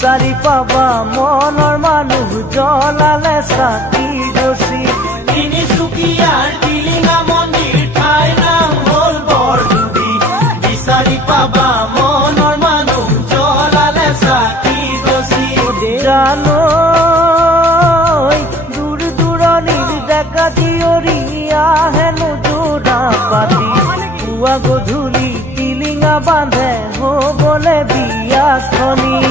বিচাৰি পাবা মনৰ মানুহ জ্বলালে চাকি গছি তিনিচুকীয়াৰ টিলিঙা মন্দিৰ ঠাই নাম হ'ল বৰদুবি বিচাৰি পাবা মনৰ মানুহ জ্বলালে চাকি গছি জানো দূৰ দূৰণিৰ ডেকা জীয়ৰী আহেনো যোৰা পাতি পুৱা গধূলি টিলিঙা বান্ধে হ'বলে বিয়াখনি